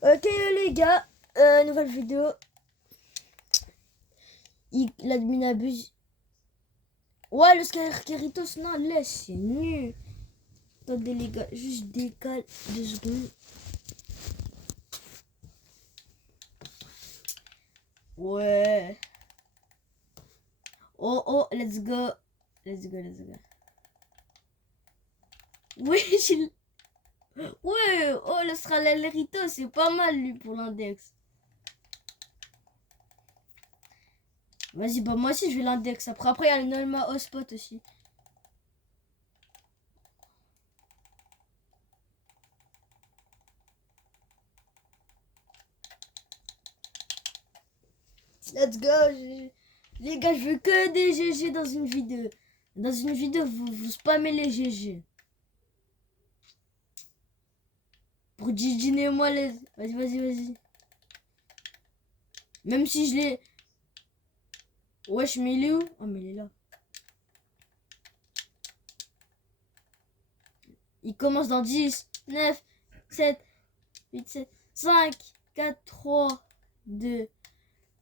Ok les gars, nouvelle vidéo. L'admin abuse. Ouais, le Skyritos, non, laisse, c'est nul. Attendez les gars, juste décale 2 secondes. Ouais. Oh, oh, let's go. Let's go, let's go. Oui, ouais, oh, le Skyritos, c'est pas mal lui pour l'index. Vas-y, bah moi aussi je vais l'index. Après, il y a le Nolma Hotspot aussi. Let's go. Les gars, je veux que des GG dans une vidéo. Dans une vidéo, vous spammez les GG. Pour Gigi et moi, les... Vas-y, vas-y, vas-y. Même si je l'ai... Wesh, mais il est où? Oh, mais il est là. Il commence dans 10, 9, 7, 8, 7, 5, 4, 3, 2,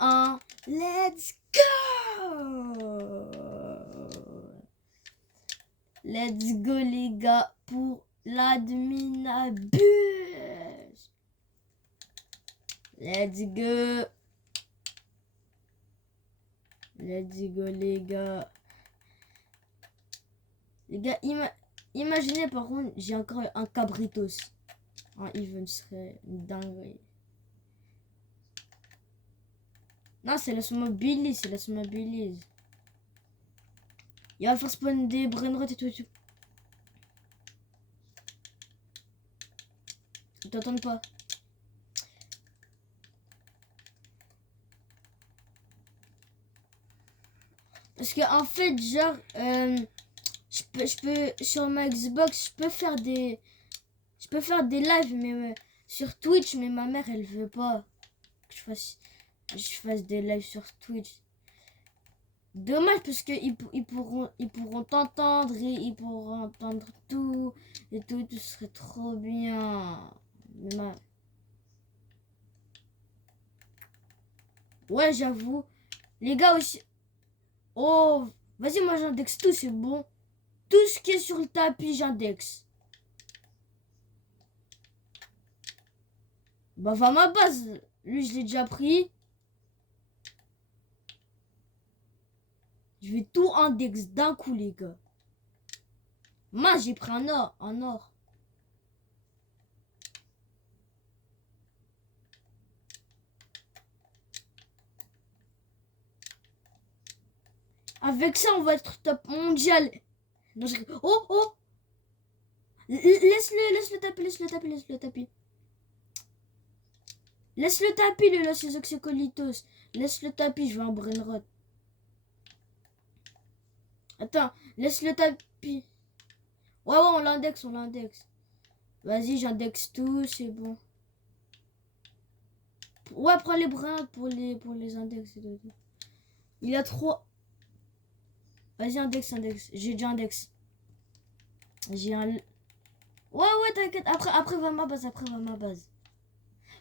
1. Let's go! Let's go, les gars, pour l'admin abuse. Let's go. Let's go, les gars. Les gars, imaginez par contre, j'ai encore un Cabritos. Un even serait une dinguerie. Non, c'est la mobilise, c'est la mobilise. Il va faire spawn des brainrot et tout. Ils t'entendent pas. Parce que en fait, genre, je peux sur ma Xbox, je peux faire des lives, mais sur Twitch, mais ma mère elle veut pas que je fasse des lives sur Twitch. Dommage parce que ils pourront t'entendre et ils pourront entendre tout et tout serait trop bien. Ouais, j'avoue. Les gars aussi. Oh, vas-y, moi j'indexe tout, c'est bon. Tout ce qui est sur le tapis, j'indexe. Bah, va à ma base. Lui, je l'ai déjà pris. Je vais tout index d'un coup, les gars. Moi, j'ai pris un or. Un or. Avec ça, on va être top mondial. Non, oh, oh. Laisse-le taper, laisse-le taper, laisse-le taper. Laisse-le taper, le Los Oxycolitos. Laisse-le taper, je veux un brainrot. Attends, laisse-le taper. Ouais, on l'index, on l'index. Vas-y, j'indexe tout, c'est bon. Ouais, prends les brins pour les index. Il a 3. Vas-y, index. J'ai déjà index. J'ai un... Ouais, t'inquiète. Après, va à ma base.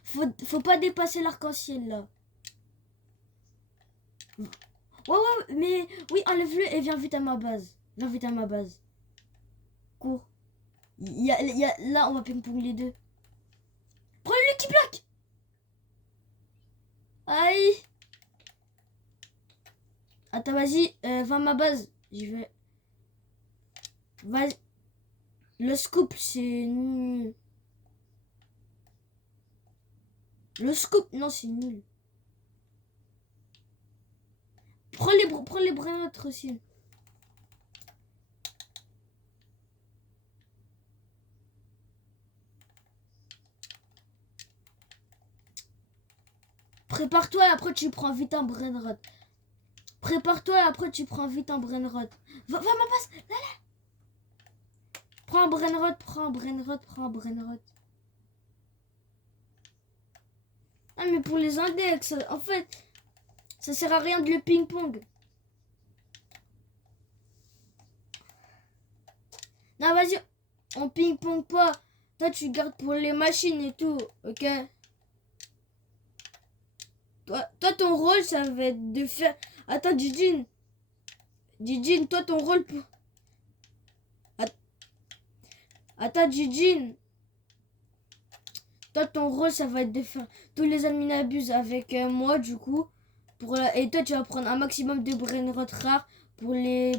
Faut pas dépasser l'arc-en-ciel, là. Ouais, mais... Oui, enlève-le et viens vite à ma base. Cours. Là, on va ping-pong les deux. Prends-le qui plaque. Aïe. Attends, vas-y. Va à ma base. J'y vais. Vas-y. Le scoop, c'est nul. Le scoop, non, c'est nul. Prends les brins aussi. Prépare-toi, après tu prends vite un brainrot. Prépare-toi, après tu prends vite un brainrot. Va ma passe, là. Prends un brainrot. Ah, mais pour les index, en fait, ça sert à rien de le ping-pong. Non, vas-y, on ping-pong pas. Toi, tu gardes pour les machines et tout, ok? Toi, ton rôle, ça va être de faire... Attends, Djidjin. Djidjin, toi, ton rôle... Attends, Djidjin. Toi, ton rôle, ça va être de faire tous les admin avec moi, du coup. Et toi, tu vas prendre un maximum de brainrot rares pour les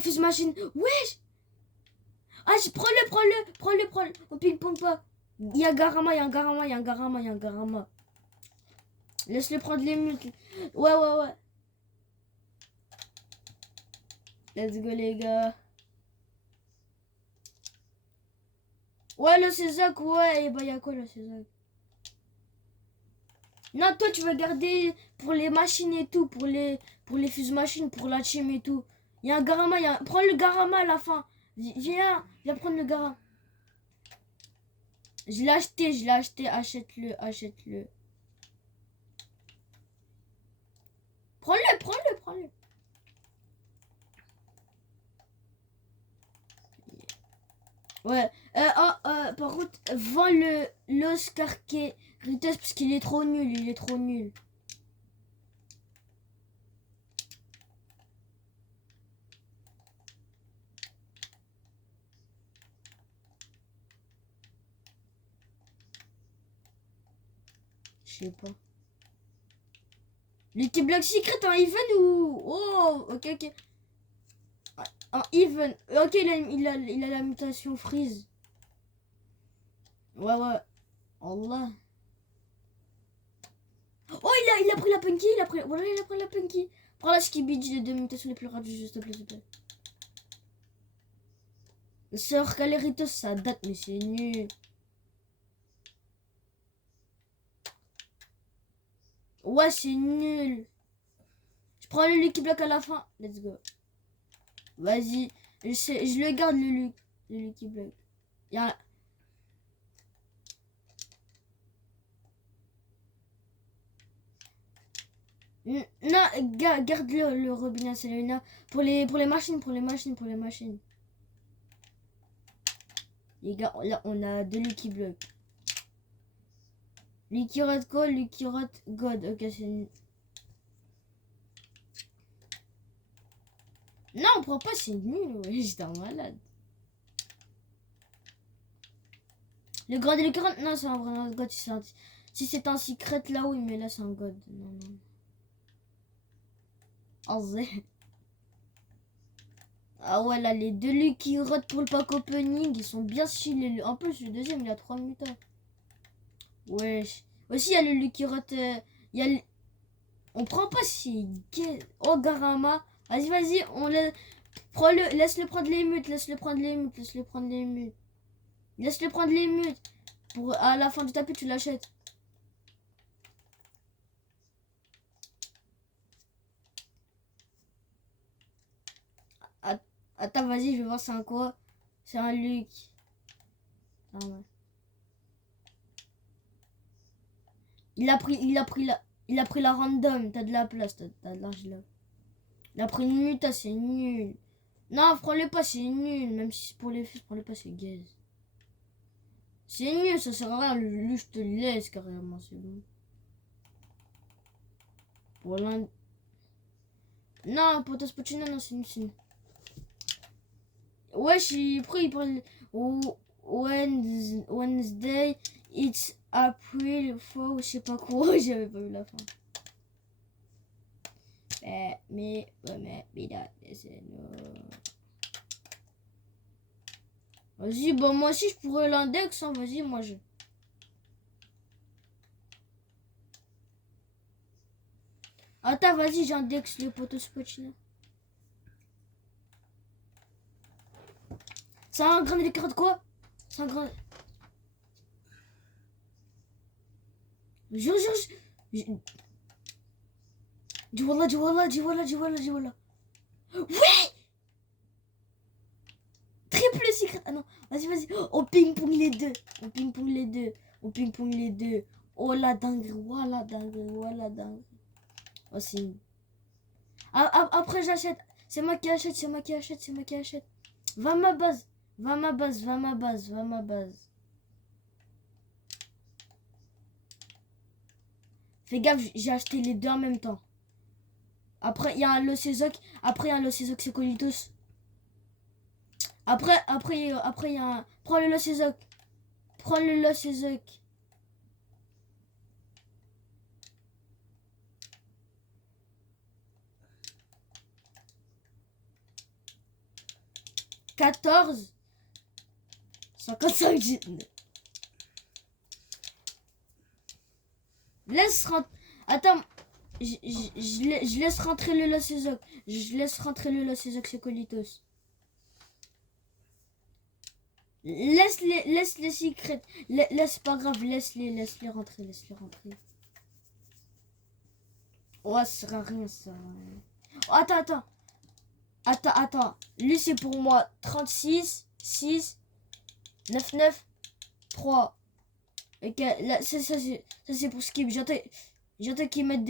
fuse machines. Wesh! Ah, prends-le. On ping-pong pas. Il y a Garama, il y a un Garama, il y a un Garama, il y a un Garama. Laisse-le prendre les multi. Ouais. Let's go, les gars. Ouais, le Césac, ouais. Et bah, il y a quoi, le Césac? Non, toi, tu vas garder pour les machines et tout. Pour les fuse machines, pour la team et tout. Il y a un Garama, prends le Garama à la fin. Viens prendre le Garama. Je l'ai acheté, achète-le. Prends-le. Ouais. Par contre, vends l'Oscar Ritos parce qu'il est trop nul. Je sais pas. Lucky Block Secret en even ou... Oh, ok. En even. Ok, il a la mutation freeze. Ouais. Allah. Oh, il a pris la punky. Il a pris la punky. Prends la skibidi, les 2 mutations les plus rares du jeu, s'il te plaît. Sœur Caleritos, ça date, mais c'est nul. Ouais, c'est nul. Je prends le Lucky Block à la fin. Let's go. Vas-y. Je le garde, le Lucky Block. Il y a... Non, garde le Robin Selena pour les machines. Les gars, là, on a 2 Lucky Block. Lucky Rod Call, Lucky Rod God. Ok, c'est... Non, on prend pas, c'est nul. Ouais, j'étais un malade. Le grade de l'écran, non, c'est un vrai God. Si c'est un secret là, oui, mais là, c'est un God. Non. Ah ouais, là, les 2 Lucky Rod pour le pack opening, ils sont bien stylés. En plus, le deuxième, il a 3 mutants. Wesh. Aussi, il y a le Lucky Rod. On prend pas si... Oh, Garama. Vas-y, prends-le. Laisse-le prendre les mutes. Laisse-le prendre les mutes. Pour à la fin du tapis, tu l'achètes. Attends, vas-y, je vais voir c'est un quoi. C'est un Luc. Ah ouais. Il a pris la random. T'as de la place, t'as de l'argent là. Il a pris une mute, c'est nul. Non, prends-le pas, c'est nul. Même si c'est pour les fils, prends-le pas, c'est gaze. C'est nul, ça sert à rien. Le je te laisse carrément, c'est bon. Pour l'un. Non, pour ta Spotina, non, c'est nul. Ouais, après il parle. Wednesday, it's April 4, je sais pas quoi, j'avais pas vu la fin. Mais vas-y, bah moi aussi je pourrais l'index, hein, vas-y, moi je. Attends, vas-y, j'index le poteau Spotina. C'est un grain de carotte quoi? C'est un grain. Jure. Du voilà. Ouais! Triple secret. Ah non, vas-y. On ping-pong les deux. Oh la dingue, voilà dingue. Oh, c'est... Après j'achète. C'est moi qui achète. Va à ma base. Fais gaffe, j'ai acheté les deux en même temps. Après, il y a un Losezok. Après, il y a un Losezok Secolitos. Après, il y a un... Prends le Losezok. Prends le Losezok. « 14 55 Laisse rentrer. Attends, je laisse rentrer le Losezok. Je laisse rentrer le Losezok Secolitos. Laisse les secrets. Laisse pas grave, laisse-les rentrer, laisse-les rentrer. Oh, ça sert à rien, ça. Oh, attends. Lui, c'est pour moi. 36, 6, 9, 9, 3. Ok, là, ça c'est pour skip. J'entends qu'ils mettent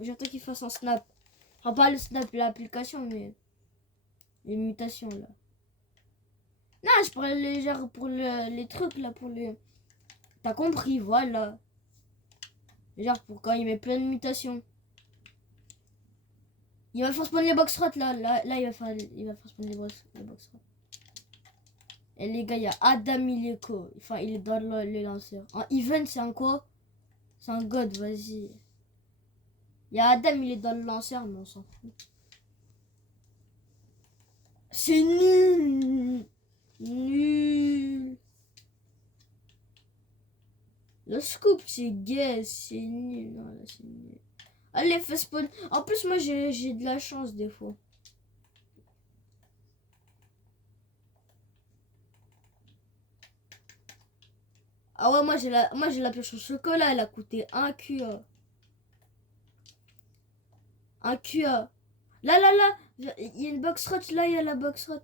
j'entends qu'ils fassent un snap. Enfin, pas le snap, l'application, mais les mutations, là. Non, je parlais genre pour les trucs, là, pour les... T'as compris, voilà. Genre pour quand il met plein de mutations. Il va faire spawn les box rot, là, il va faire spawn les box rot. Et les gars, il y a Adam Ileko. Enfin, il est dans le lanceur. En event, c'est un quoi? C'est un god, vas-y. Il y a Adam, il est dans le lanceur, mais on s'en fout. C'est nul. Nul. Le scoop, c'est gay, c'est nul. Non, là, c'est nul. Allez, fais spawn. En plus, moi, j'ai de la chance, des fois. Ah ouais, moi j'ai la pioche au chocolat, elle a coûté 1 QA. 1 QA. Là, il y a une box rot, là, il y a la box rot.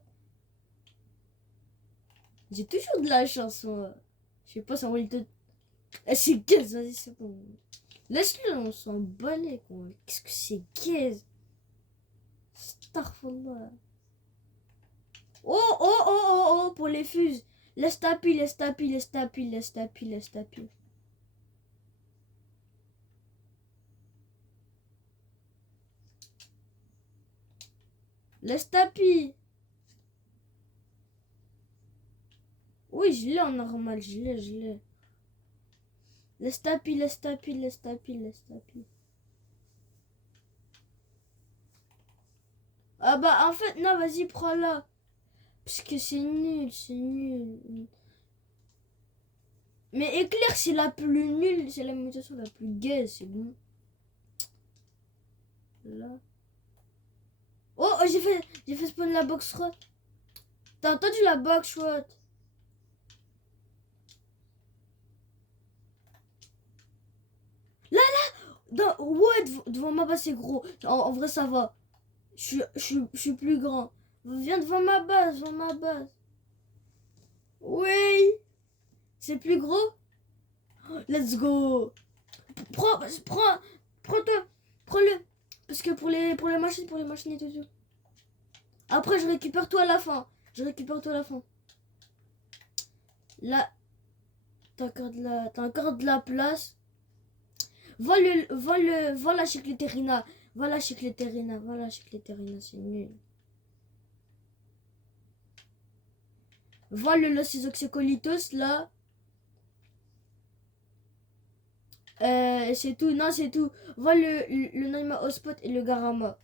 J'ai toujours de la chance, moi. Je sais pas, ça va te... Eh, c'est gaze, vas-y, c'est bon. Laisse-le, on s'en balait, quoi. Qu'est-ce que c'est gaze? Starfallah. Oh, pour les fuses. Laisse taper. Laisse taper. Oui, je l'ai en normal, je l'ai. Laisse taper. Ah bah, en fait, non, vas-y, prends-la. Parce que c'est nul. Mais éclair, c'est la plus nulle, c'est la mutation la plus gaze, c'est bon. Là. Oh, j'ai fait spawn la box rot. T'as entendu la box rot? Là, ouais, devant ma base, c'est gros. En vrai, ça va. Je suis plus grand. Viens devant ma base, Oui. C'est plus gros. Let's go. Prends-le. Parce que pour les machines et tout. Après, je récupère tout à la fin. Là, t'as encore de la place. Voilà chez Cléterina. C'est nul. Voilà Los Oxycolitos, là. C'est tout. Non, c'est tout. Voilà le Naima Hotspot et le Garama.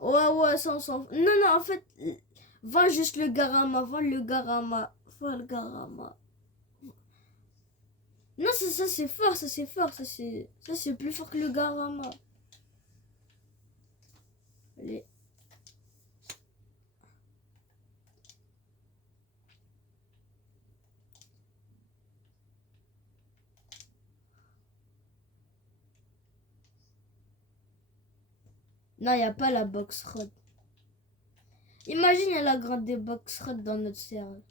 Ouais, ça on s'en fout. Non, en fait, va juste le Garama. Non, ça c'est fort. Ça c'est plus fort que le Garama. Allez. Non, il n'y a pas la box rod. Imagine, il y a la grande des box rod dans notre serveur.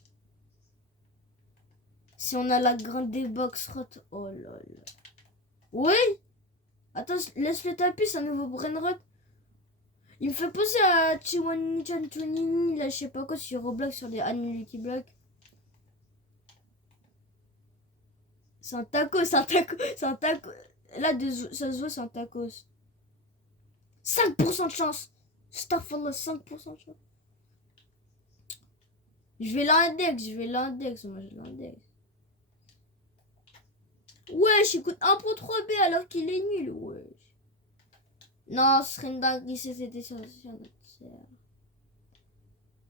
Si on a la grande des box rod, oh là là. Oui. Attends, laisse-le taper, c'est un nouveau brain rot. Il me fait penser à Chiwani Chanchuni, là, je sais pas quoi, sur Roblox, sur des Annuity Blocks. C'est un taco, c'est un taco, c'est un taco. Là, ça se voit, c'est un tacos. 5% de chance. Starfall, 5% de chance. Je vais l'index, moi je l'index. Wesh, il coûte 1 pour 3B alors qu'il est nul, wesh. Non, ce serait une dinguerie si c'était sur notre serveur.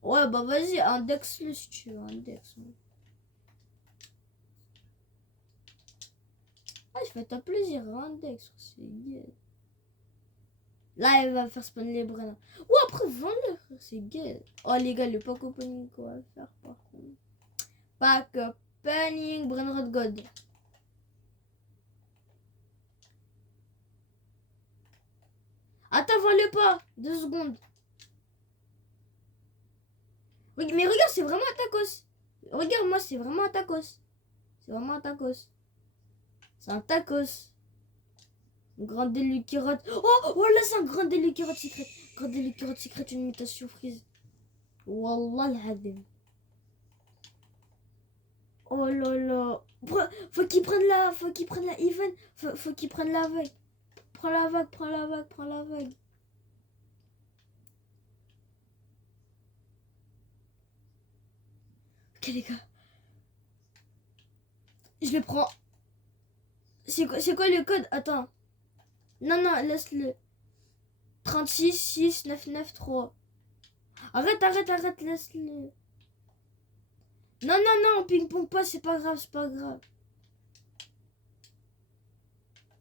Ouais, bah vas-y, index-le si tu veux, index. Ah, je fais ta plaisir, index, c'est gay. Là, il va faire spawn les brins. Ou après, vends-le, c'est gay. Oh, les gars, le pack opening qu'on va faire par contre. Pack opening, Brainrot God. Attends, vends-le pas. 2 secondes. Mais regarde, c'est vraiment un tacos. Regarde, moi, c'est vraiment un tacos. C'est vraiment un tacos. C'est un tacos. Grand délucarotte. Oh, voilà, c'est un grand délucarotte secret. Grand délucarotte secret, une mutation frise. Wallah al-hadim. Oh là là. Faut qu'il prenne la even. Faut qu'il prenne la vague. Prends la vague, prends la vague, prends la vague. Ok les gars. Je le prends. C'est quoi le code? Attends. Non, non, laisse-le. 36 6 9 9 3. Arrête, laisse-le. Non, non, ping-pong pas, c'est pas grave, c'est pas grave.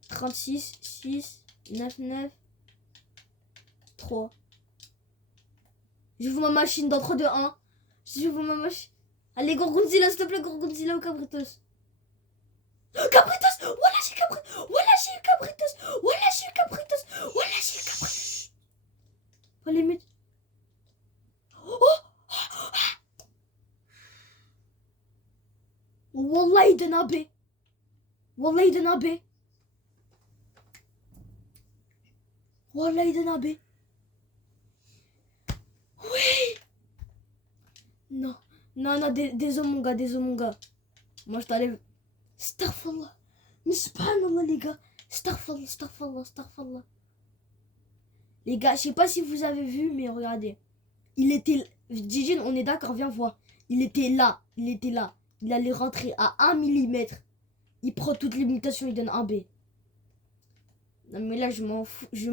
36 6 9 9 3. Je vous ma machine dans 3 2 1. Je vous ma machine. Allez, Gorgonzilla, s'il te plaît, Gorgonzilla ou Cabritos. Cabritos! Voilà, j'ai Cabritos! Voilà, j'ai Cabritos! Voilà, j'ai Cabritos! Voilà, j'ai Cabritos! Faut les mettre. Oh! Wallah, il donne un B. Wallah, il donne un B. Wallah, il donne un B. Oui! Non, non, non, désolé mon gars, désolé mon gars. Moi, je t'enlève. Starfallah. Mais subhanallah, les gars. Starfallah, starfallah, starfallah. Les gars, je sais pas si vous avez vu, mais regardez. Il était... Jijin, on est d'accord, viens voir. Il était là, il était là. Il allait rentrer à 1 mm. Il prend toutes les mutations, il donne un B. Non mais là, je m'en fous, je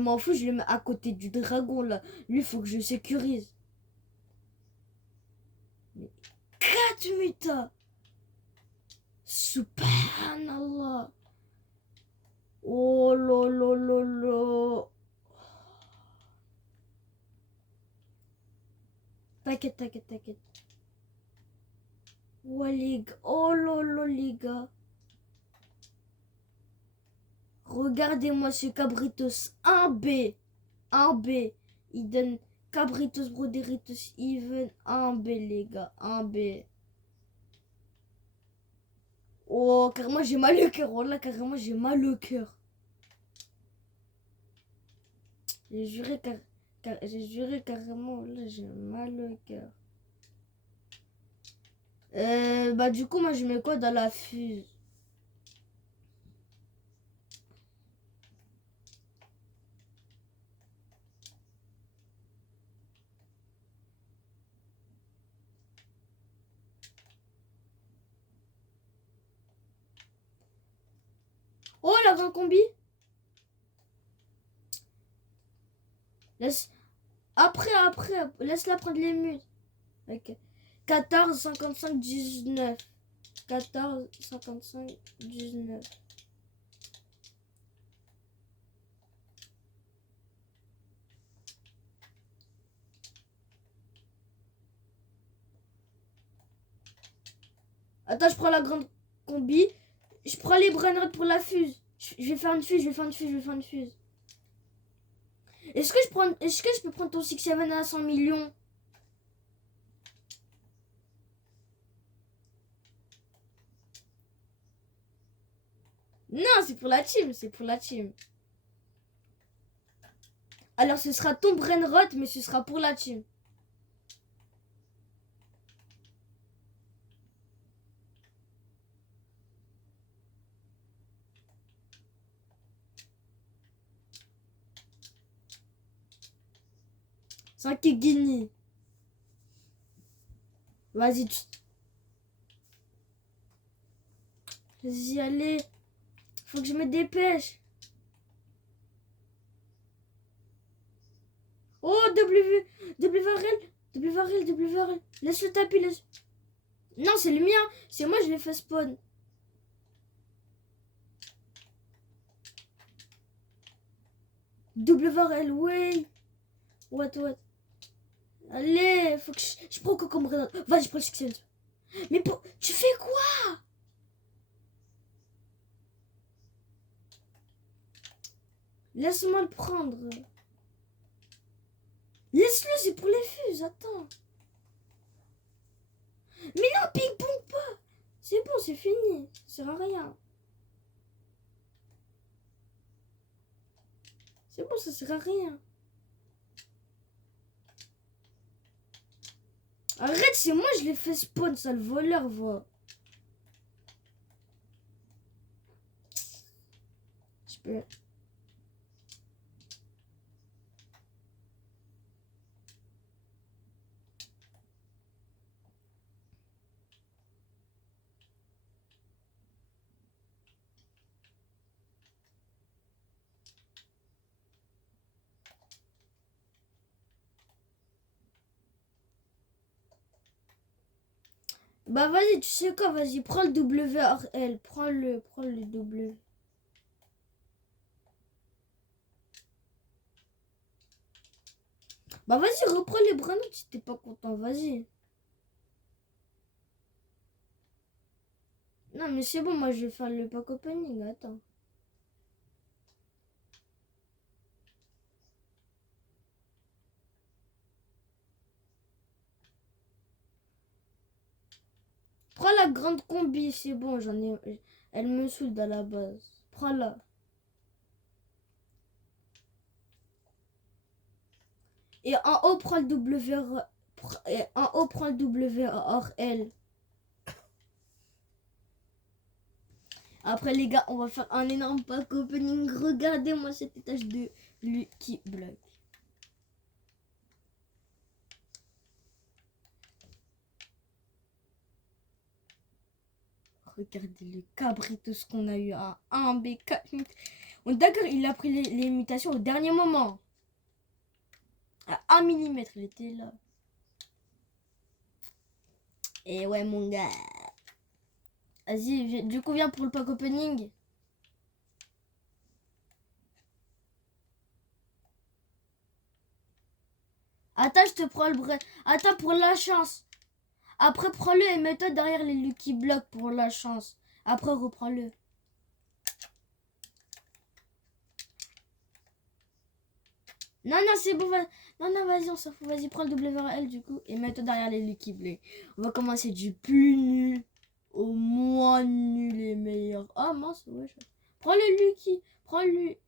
le mets à côté du dragon, là. Lui, faut que je sécurise. Mais 4 mutas. Subhanallah. Oh là là là là. T'inquiète. Ouais, les gars. Oh là là, les gars. Regardez-moi ce Cabritos. Un B. Il donne Cabritos, Broderitos, Even. Un B, les gars. Un B. Oh, carrément, j'ai mal au cœur. Oh là, carrément, j'ai mal au cœur. J'ai juré carrément. Là, j'ai mal au cœur. Bah, du coup, moi, je mets quoi dans la fuse? Oh, la grande combi. Après, laisse-la prendre les mutes. Ok. 14, 55, 19. 14, 55, 19. Attends, je prends la grande combi. Je prends les brainrods pour la fuse. Je vais faire une fuse. Est-ce que je peux prendre ton 6-7 à 100 millions? Non, c'est pour la team, Alors ce sera ton brainrod, mais ce sera pour la team. 5 guinées. Vas-y, Vas-y, allez. Faut que je me dépêche. Oh, W Varel. W Varel, W Varel. Laisse le tapis, laisse. Non, c'est le mien. C'est moi, je l'ai fait spawn. W Varel, ouais. What. Allez, faut que je prends quoi comme raison. Vas-y, je prends le Six. Mais tu fais quoi? Laisse-moi le prendre. Laisse-le, c'est pour les fuses, attends. Mais non, ping-pong pas. C'est bon, c'est fini. Ça sert à rien. C'est bon, ça sert à rien. Arrête, c'est moi, je l'ai fait spawn, sale voleur, va. Je peux... Bah vas-y, tu sais quoi, vas-y, prends le WRL, prends le W. Bah vas-y, reprends les bras si t'es pas content, vas-y. Non mais c'est bon, moi je vais faire le pack opening, attends. Prends la grande combi, c'est bon, j'en ai... Elle me saoule à la base. Prends-la. Et en haut, prends le WR... Et en haut, prends le WRL. Après les gars, on va faire un énorme pack opening. Regardez-moi cet étage de Lucky Block. Regardez le cabritos qu'on a eu à 1B4. D'accord, il a pris les mutations au dernier moment. À 1 mm, il était là. Et ouais, mon gars. Vas-y, du coup, viens pour le pack opening. Attends, je te prends le vrai. Attends, pour la chance. Après, prends-le et mets-toi derrière les Lucky Blocks pour la chance. Après, reprends-le. Non, c'est bon. Non, vas-y, on s'en fout. Vas-y, prends le WRL du coup et mets-toi derrière les Lucky Blocks. On va commencer du plus nul au moins nul et meilleur. Ah, mince, ouais. Prends le Lucky. Prends-le.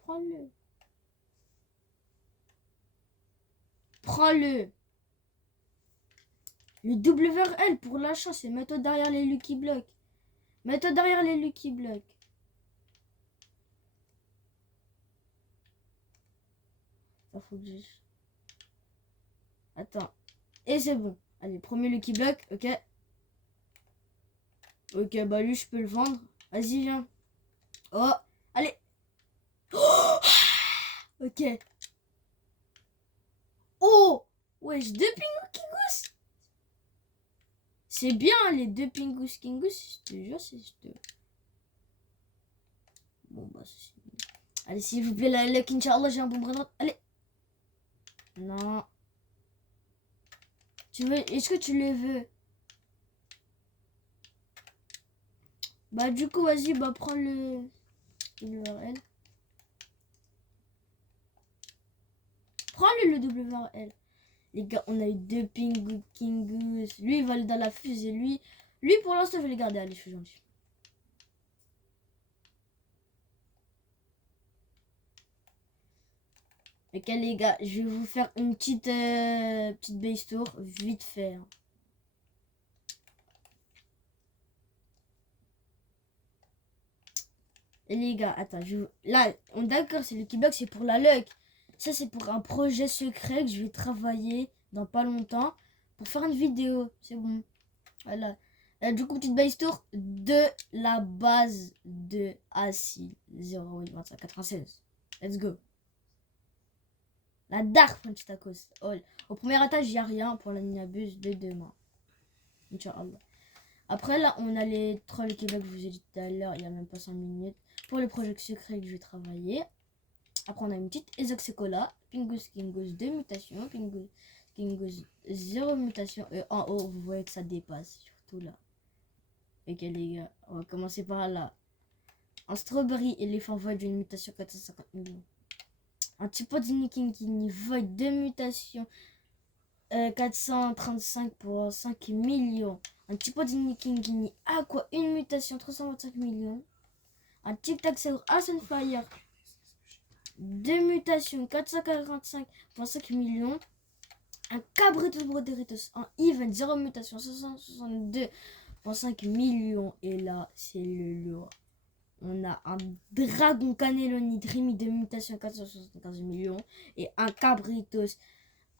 Prends-le. Le WRL pour la chance et mets-toi derrière les Lucky Blocks. Mets-toi derrière les Lucky Blocks. Ça faut que je... Attends. Et c'est bon. Allez, premier Lucky Block, ok. Ok, bah lui, je peux le vendre. Vas-y, viens. Oh, allez. Oh, ok. Oh, wesh, 2 Pingus Kingus. C'est bien, les 2 Pingus Kingus. Je te jure, c'est... Bon, bah, c'est... Allez, s'il vous plaît, la luck, Inch'Allah, j'ai un bon bras droit. Allez. Non. Tu veux... Est-ce que tu le veux? Bah, du coup, vas-y, bah, prends le WRL. Prends-le, le WRL. Les gars, on a eu 2 Pingu Kingus. Lui, il va aller dans la fusée. Lui, pour l'instant, je vais les garder. Allez, je suis gentil. Ok, les gars, je vais vous faire une petite base tour. Vite fait. Hein. Et les gars, attends, là, on d'accord, c'est le Lucky Block, c'est pour la luck. Ça, c'est pour un projet secret que je vais travailler dans pas longtemps pour faire une vidéo. C'est bon. Voilà. Du coup, petite base tour de la base de Acil 082596. Let's go. La Dark French Tacos. Oh, au premier étage, il n'y a rien pour la Ninabus de demain. Inch'Allah. Après, là, on a les trolls Québec, je vous ai dit tout à l'heure, il n'y a même pas 5 minutes. Pour les projets secrets que je vais travailler. Après, on a une petite Ezoxecola. Pingus Kingus 2 mutations. Pingus Kingus 0 mutation. Et en haut, vous voyez que ça dépasse. Surtout là. Ok, les gars, on va commencer par là. Un Strawberry Elephant Void d'une mutation 450 millions. Un Chipodini Kinkini Void 2 mutations 435 pour 5 millions. Un Chipodini Kinkini Aqua, une mutation 325 millions. Un Tic Tac Saur Sunfire 2 mutations 445,5 millions. Un Cabritos Broderitos en event 0 mutation 562,5 millions. Et là, c'est le lourd. On a un Dragon Cannelloni Dreamy de mutation 475 millions. Et un Cabritos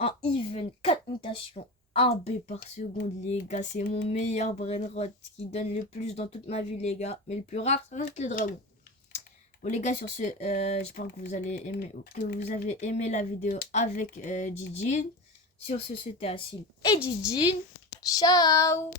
en event 4 mutations 1 B par seconde, les gars. C'est mon meilleur brainrot qui donne le plus dans toute ma vie, les gars. Mais le plus rare, ça reste le dragon. Bon les gars, sur ce, j'espère que vous avez aimé la vidéo avec Jijin. Sur ce, c'était Acil et Jijin. Ciao.